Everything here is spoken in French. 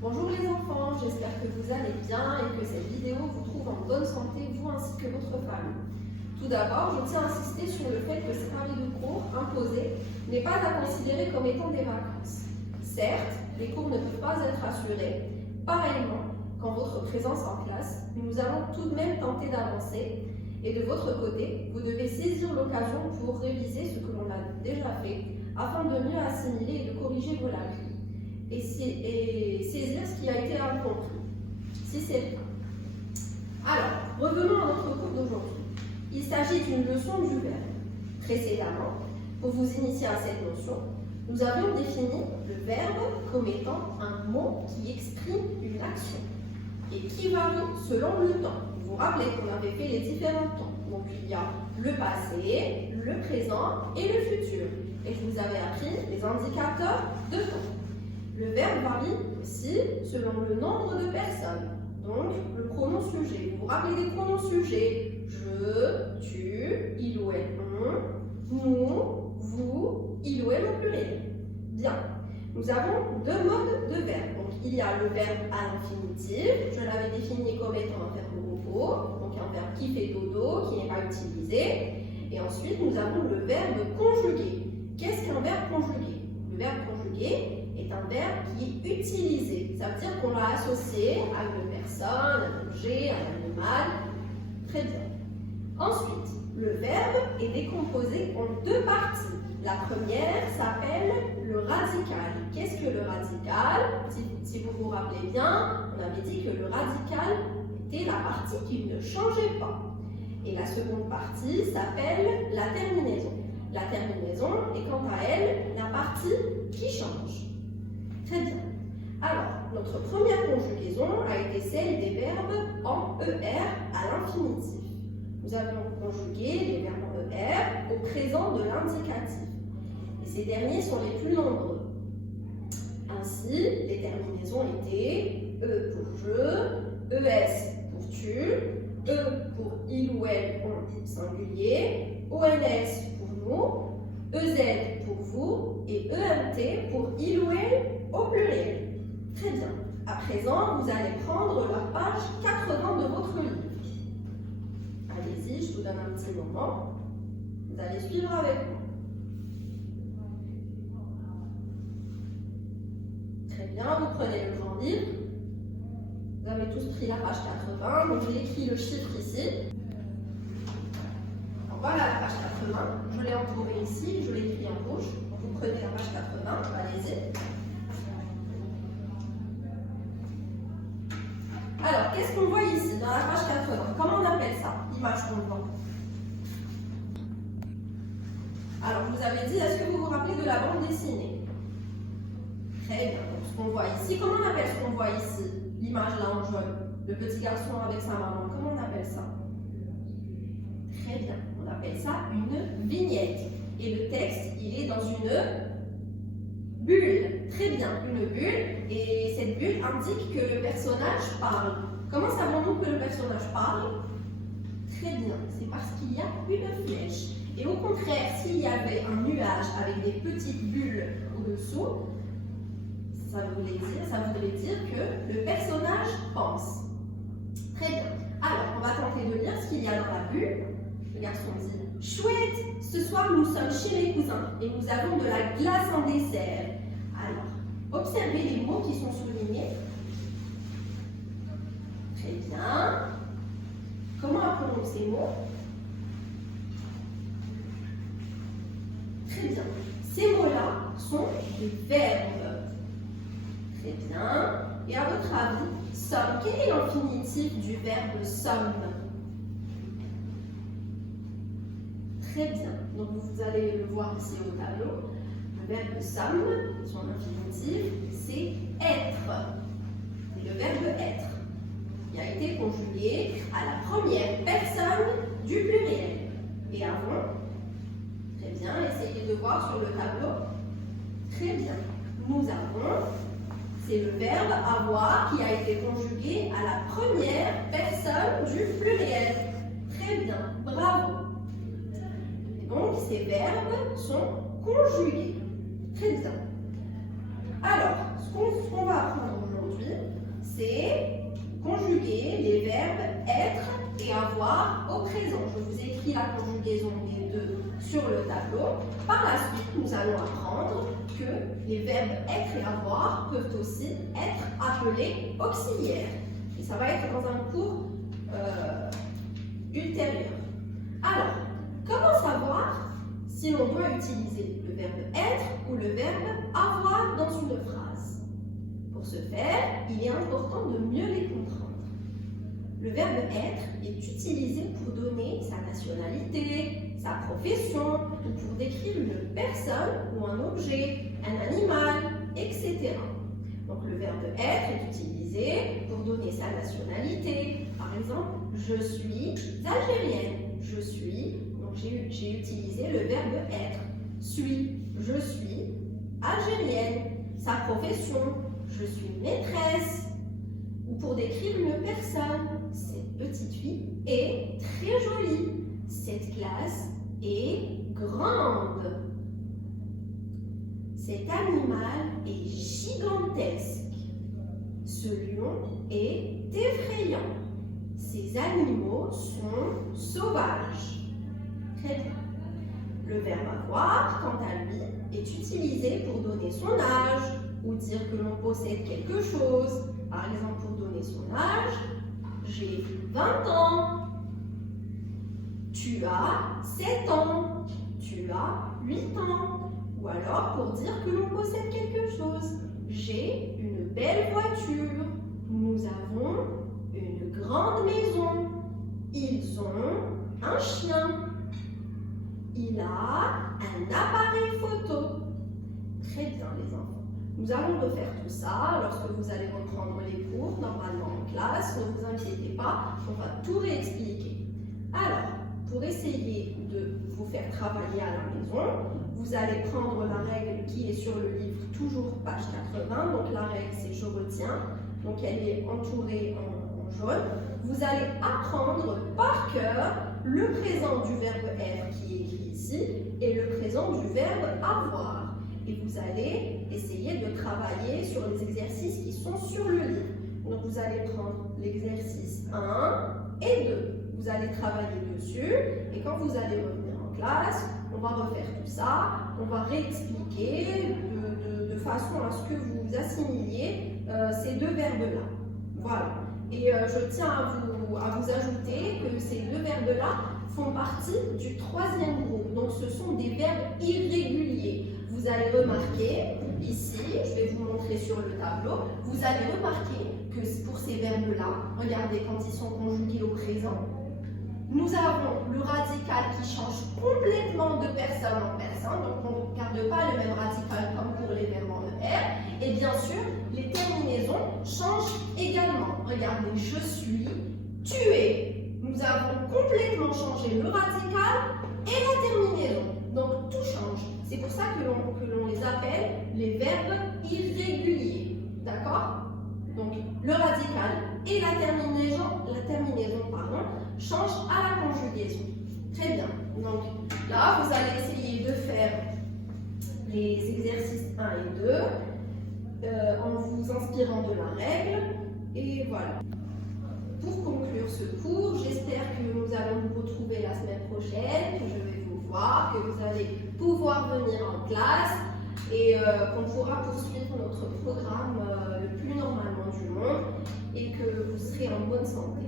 Bonjour les enfants, j'espère que vous allez bien et que cette vidéo vous trouve en bonne santé, vous ainsi que votre famille. Tout d'abord, je tiens à insister sur le fait que ces périodes de cours imposées n'est pas à considérer comme étant des vacances. Certes, les cours ne peuvent pas être assurés. Pareillement, qu'en votre présence en classe, nous allons tout de même tenter d'avancer. Et de votre côté, vous devez saisir l'occasion pour réviser ce que l'on a déjà fait afin de mieux assimiler et de corriger vos lacunes. Et saisir ce qui a été incompris, si c'est le cas. Alors, revenons à notre cours d'aujourd'hui. Il s'agit d'une leçon du verbe. Précédemment, pour vous initier à cette notion, nous avions défini le verbe comme étant un mot qui exprime une action et qui varie selon le temps. Vous vous rappelez qu'on avait fait les différents temps. Donc, il y a le passé, le présent et le futur. Et je vous avais appris les indicateurs de temps. Le verbe varie aussi selon le nombre de personnes. Donc, le pronom sujet. Vous vous rappelez des pronoms sujets? Je, tu, il ou elle, on, nous, vous, il ou elle au pluriel. Bien. Nous avons deux modes de verbe. Donc, il y a le verbe à l'infinitif. Je l'avais défini comme étant un verbe repos, donc un verbe qui fait dodo, qui n'est pas utilisé. Et ensuite, nous avons le verbe conjugué. Qu'est-ce qu'un verbe conjugué? Le verbe conjugué est un verbe qui est utilisé. Ça veut dire qu'on l'a associé à une personne, à un objet, à un animal. Très bien. Ensuite, le verbe est décomposé en deux parties. La première s'appelle le radical. Qu'est-ce que le radical? Si vous vous rappelez bien, on avait dit que le radical était la partie qui ne changeait pas. Et la seconde partie s'appelle la terminaison. La terminaison est quant à elle la partie qui change. Très bien. Alors, notre première conjugaison a été celle des verbes en ER à l'infinitif. Nous avions conjugué les verbes en ER au présent de l'indicatif. Et ces derniers sont les plus nombreux. Ainsi, les terminaisons étaient E pour je, ES pour tu, E pour il ou elle en singulier, ONS pour nous, EZ pour vous et EMT pour il ou elle au pluriel. Très bien. À présent, vous allez prendre la page 80 de votre livre. Allez-y, je vous donne un petit moment. Vous allez suivre avec moi. Très bien, vous prenez le grand livre. Vous avez tous pris la page 80, donc j'ai écrit le chiffre ici. Alors voilà la page 80, je l'ai entourée ici, je l'ai écrit en rouge. Vous prenez la page 80, allez-y. Alors, qu'est-ce qu'on voit ici dans la page 80? Comment on appelle ça, l'image qu'on voit? Alors, je vous avais dit, est-ce que vous vous rappelez de la bande dessinée? Très bien. Donc, ce qu'on voit ici, comment on appelle ce qu'on voit ici? L'image là en jaune, le petit garçon avec sa maman, comment on appelle ça? Très bien, on appelle ça une vignette. Et le texte, il est dans une bulle. Très bien, une bulle. Et cette bulle indique que le personnage parle. Comment savons-nous que le personnage parle? Très bien, c'est parce qu'il y a une flèche. Et au contraire, s'il y avait un nuage avec des petites bulles au-dessous, ça voudrait dire que le personnage pense. Très bien. Alors, on va tenter de lire ce qu'il y a dans la bulle. Le garçon dit: chouette, ce soir nous sommes chez les cousins et nous avons de la glace en dessert. Alors, observez les mots qui sont soulignés. Très bien. Comment appelons-nous ces mots? Très bien. Ces mots-là sont des verbes. Très bien. Et à votre avis, somme, quel est l'infinitif du verbe somme? Très bien. Donc vous allez le voir ici au tableau. Le verbe somme, son infinitif, c'est être. C'est le verbe être, qui a été conjugué à la première personne du pluriel. Et avant, très bien, essayez de voir sur le tableau. Très bien. Nous avons, c'est le verbe avoir qui a été conjugué à la première personne du pluriel. Très bien, bravo. Et donc, ces verbes sont conjugués. Très bien. Alors, ce qu'on va apprendre aujourd'hui, c'est conjuguer les verbes être et avoir au présent. Je vous écris la conjugaison des deux sur le tableau. Par la suite, nous allons apprendre que les verbes être et avoir peuvent aussi être appelés auxiliaires. Et ça va être dans un cours ultérieur. Alors, comment savoir si l'on doit utiliser le verbe être ou le verbe avoir dans une phrase? Pour ce faire, il est important de mieux les comprendre. Le verbe être est utilisé pour donner sa nationalité, sa profession, ou pour décrire une personne ou un objet, un animal, etc. Donc le verbe être est utilisé pour donner sa nationalité. Par exemple, je suis algérienne. Je suis, donc j'ai utilisé le verbe être. Suis, je suis algérienne. Sa profession, je suis maîtresse. Ou pour décrire une personne, cette petite fille est très jolie. Cette classe est grande. Cet animal est gigantesque. Ce lion est effrayant. Ces animaux sont sauvages. Très bien. Le verbe avoir, quant à lui, est utilisé pour donner son âge ou dire que l'on possède quelque chose. Par exemple, pour donner son âge, j'ai 20 ans. Tu as 7 ans. Tu as 8 ans. Ou alors pour dire que l'on possède quelque chose. J'ai une belle voiture. Nous avons une grande maison. Ils ont un chien. Il a un appareil photo. Très bien les enfants. Nous allons refaire tout ça lorsque vous allez reprendre les cours, normalement en classe. Ne vous inquiétez pas, on va tout réexpliquer. Alors, pour essayer de vous faire travailler à la maison, vous allez prendre la règle qui est sur le livre, toujours page 80. Donc la règle, c'est je retiens. Donc elle est entourée en jaune. Vous allez apprendre par cœur le présent du verbe être qui est écrit ici et le présent du verbe avoir. Et vous allez essayer de travailler sur les exercices qui sont sur le livre. Donc vous allez prendre l'exercice 1 et 2. Vous allez travailler dessus et quand vous allez revenir en classe, on va refaire tout ça, on va réexpliquer de façon à ce que vous assimiliez ces deux verbes-là. Voilà. Et je tiens à vous ajouter que ces deux verbes-là font partie du troisième groupe. Donc ce sont des verbes irréguliers. Vous allez remarquer, ici, je vais vous montrer sur le tableau, vous allez remarquer que pour ces verbes-là, regardez quand ils sont conjugués au présent, nous avons le radical qui change complètement de personne en personne, donc on ne garde pas le même radical comme pour les verbes en ER, et bien sûr, les terminaisons changent également. Regardez, je suis, tu es. Nous avons complètement changé le radical et la terminaison. Donc tout change. C'est pour ça que l'on les appelle les verbes irréguliers. D'accord? Donc le radical et la terminaison changent à la conjugaison. Très bien. Donc là, vous allez essayer de faire les exercices 1 et 2 en vous inspirant de la règle. Et voilà. Pour conclure ce cours, j'espère que nous allons nous retrouver la semaine prochaine, que je vais vous voir, que vous allez pouvoir venir en classe et qu'on pourra poursuivre notre programme le plus normalement du monde et que vous serez en bonne santé.